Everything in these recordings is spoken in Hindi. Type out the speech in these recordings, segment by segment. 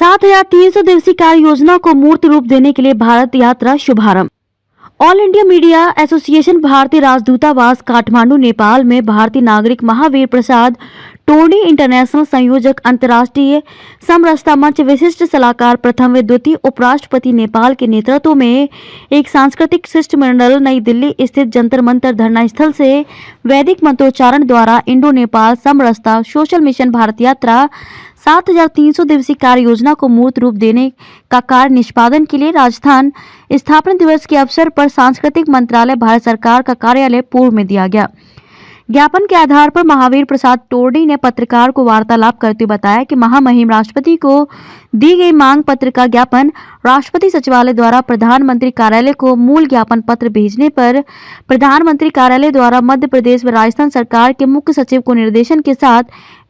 7,300 दिवसीय कार्य योजना को मूर्त रूप देने के लिए भारत यात्रा शुभारंभ। ऑल इंडिया मीडिया एसोसिएशन भारतीय राजदूतावास काठमांडू नेपाल में भारतीय नागरिक महावीर प्रसाद टोर्नी इंटरनेशनल संयोजक अंतर्राष्ट्रीय समरसता मंच विशिष्ट सलाहकार प्रथम व द्वितीय उपराष्ट्रपति नेपाल के नेतृत्व में एक सांस्कृतिक शिष्टमंडल नई दिल्ली स्थित जंतर मंतर धरना स्थल से वैदिक मंत्रोच्चारण द्वारा इंडो नेपाल समरसता सोशल मिशन भारत यात्रा 7,300 दिवसीय कार्य योजना को मूर्त रूप देने का कार्य निष्पादन के लिए राजस्थान स्थापना दिवस के अवसर पर सांस्कृतिक मंत्रालय भारत सरकार का कार्यालय पूर्व में दिया गया। ज्ञापन के आधार पर महावीर प्रसाद टोर्नी ने पत्रकार को वार्तालाप करते हुए बताया कि महामहिम राष्ट्रपति को दी गई मांग पत्र का ज्ञापन राष्ट्रपति सचिवालय द्वारा प्रधानमंत्री कार्यालय को मूल ज्ञापन पत्र भेजने पर प्रधानमंत्री कार्यालय द्वारा मध्य प्रदेश व राजस्थान सरकार के मुख्य सचिव को निर्देशन के साथ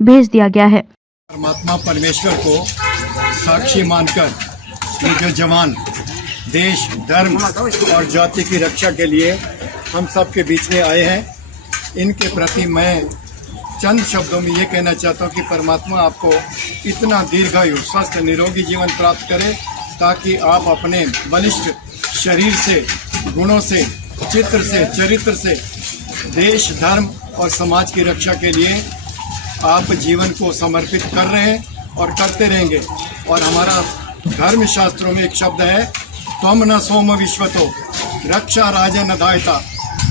भेज दिया गया है। परमात्मा परमेश्वर को साक्षी मानकर ये जो जवान देश धर्म और जाति की रक्षा के लिए हम सब के बीच में आए हैं, इनके प्रति मैं चंद शब्दों में ये कहना चाहता हूँ कि परमात्मा आपको इतना दीर्घायु स्वस्थ निरोगी जीवन प्राप्त करे ताकि आप अपने बलिष्ठ शरीर से, गुणों से, चित्र से, चरित्र से देश धर्म और समाज की रक्षा के लिए आप जीवन को समर्पित कर रहे हैं और करते रहेंगे। और हमारा धर्म शास्त्रों में एक शब्द है, त्वम न सोम विश्वतो रक्षा राजन दायता।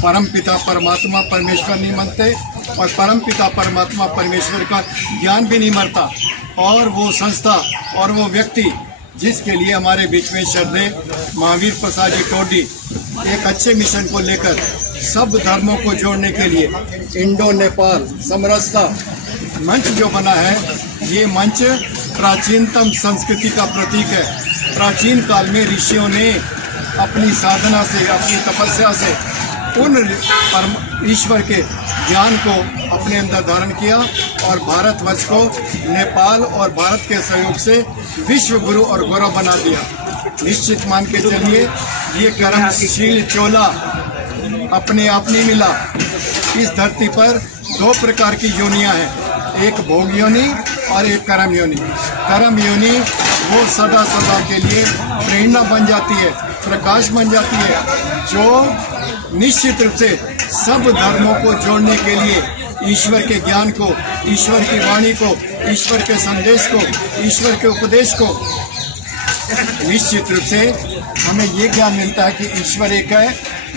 परम पिता परमात्मा परमेश्वर नहीं मरते और परम पिता परमात्मा परमेश्वर का ज्ञान भी नहीं मरता। और वो संस्था और वो व्यक्ति जिसके लिए हमारे बीच में श्रद्धे महावीर प्रसाद जी टोर्नी एक अच्छे मिशन को लेकर सब धर्मों को जोड़ने के लिए इंडो नेपाल समरसता मंच जो बना है, ये मंच प्राचीनतम संस्कृति का प्रतीक है। प्राचीन काल में ऋषियों ने अपनी साधना से, अपनी तपस्या से उन ईश्वर के ज्ञान को अपने अंदर धारण किया और भारतवर्ष को नेपाल और भारत के सहयोग से विश्व गुरु और गौरव बना दिया। निश्चित मान के चलिए, ये कर्मशील चोला अपने आप नहीं मिला। इस धरती पर दो प्रकार की योनियां हैं, एक भोग योनि और एक कर्म योनि। कर्म योनि वो सदा सदा के लिए प्रेरणा बन जाती है, प्रकाश बन जाती है, जो निश्चित रूप से सब धर्मों को जोड़ने के लिए ईश्वर के ज्ञान को, ईश्वर की वाणी को, ईश्वर के संदेश को, ईश्वर के उपदेश को, निश्चित रूप से हमें ये ज्ञान मिलता है कि ईश्वर एक है,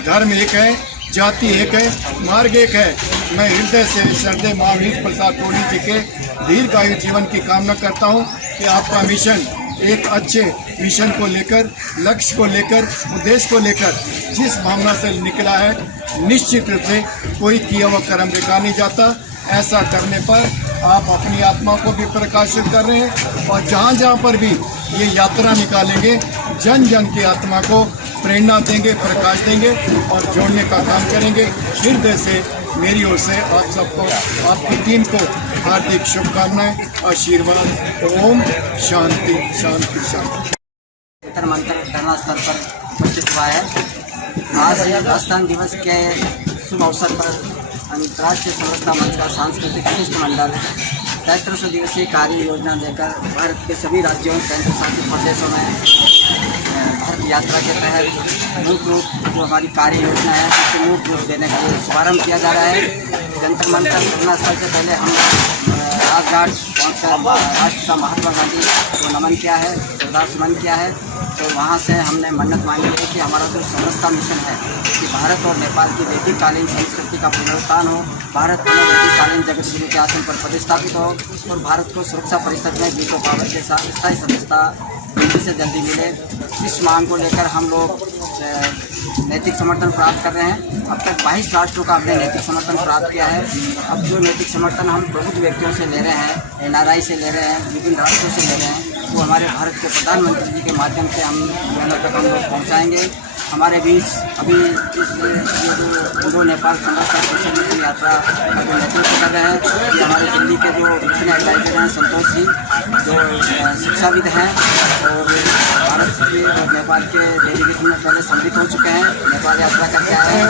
धर्म एक है, जाति एक है, मार्ग एक है। मैं हृदय से श्रद्धेय महावीर प्रसाद टोर्नी जी के दीर्घायु जीवन की कामना करता हूं कि आपका मिशन एक अच्छे मिशन को लेकर, लक्ष्य को लेकर, उद्देश्य को लेकर जिस भावना से निकला है, निश्चित रूप से कोई किया हुआ कर्म बेकार नहीं जाता। ऐसा करने पर आप अपनी आत्मा को भी प्रकाशित कर रहे हैं और जहाँ जहाँ पर भी ये यात्रा निकालेंगे, जन जन की आत्मा को प्रेरणा देंगे, प्रकाश देंगे और जोड़ने का काम करेंगे। हृदय से मेरी ओर से आप सबको, आपकी टीम को हार्दिक शुभकामनाएं, आशीर्वाद। ओम शांति शांति शांति। जंतर मंतर धरना स्थल पर उपस्थित हुआ है। आज राजस्थान दिवस के शुभ अवसर पर अंतर्राष्ट्रीय समरसता मंच का सांस्कृतिक शिष्टमंडल 7,300 दिवसीय कार्य योजना लेकर भारत के सभी राज्यों, केंद्र शासित प्रदेशों में भारत यात्रा के तहत मूर्त रूप जो हमारी कार्य योजना है उसको मूर्त रूप देने के लिए शुभारम्भ किया जा रहा है। जंतर मंतर धरना स्थल से पहले हम राजघाट पहुँचकर राष्ट्रपिता महात्मा गांधी को नमन किया है, श्रद्धासुमन किया है। तो वहाँ से हमने मन्नत मांगी है कि हमारा जो समरसता मिशन है कि भारत और नेपाल की वैदिककालीन संस्कृति का पुनरुत्थान हो, भारत पुनः वैदिककालीन जगत गुरु के आसन पर प्रतिष्ठापित हो और भारत को सुरक्षा परिषद में वीटो पावर के साथ स्थायी सदस्यता जल्दी से जल्दी मिले। इस मांग को लेकर हम लोग नैतिक समर्थन प्राप्त कर रहे हैं। अब तक 22 राष्ट्रों का हमने नैतिक समर्थन प्राप्त किया है। अब जो नैतिक समर्थन हम प्रबुद्ध व्यक्तियों से ले रहे हैं, NRI से ले रहे हैं, विभिन्न राष्ट्रों से ले रहे हैं, वो हमारे भारत के प्रधानमंत्री जी के माध्यम से हम यहाँ तक हम लोग पहुँचाएँगे। हमारे बीच अभी इस इंडो नेपाल समरसता सोशल मिशन यात्रा का जो नेतृत्व कर रहे हैं कि हमारे दिल्ली के जो मिशन एडवाइजर हैं संतोष जी, जो शिक्षाविद हैं और भारत के और नेपाल के डेलीगेशन में पहले सम्मिलित हो चुके हैं, नेपाल यात्रा करके आए हैं,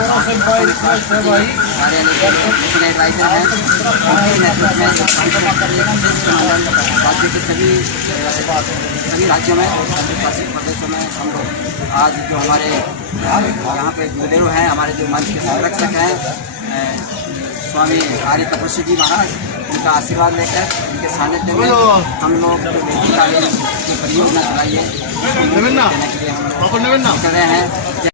सारे मिशन एडवाइजर हैं, उनके नेतृत्व में राज्य के सभी राज्यों में और केंद्र शासित प्रदेशों में हम लोग आज जो हमारे यहाँ पे गुरुदेव हैं, हमारे जो मंच के संरक्षक हैं स्वामी आर्य तपस्वी जी महाराज, उनका आशीर्वाद लेकर उनके सानिध्य में हम लोग जो वेदिकालीन की परियोजना चलाई है उसको देने के लिए हम लोग कर रहे हैं।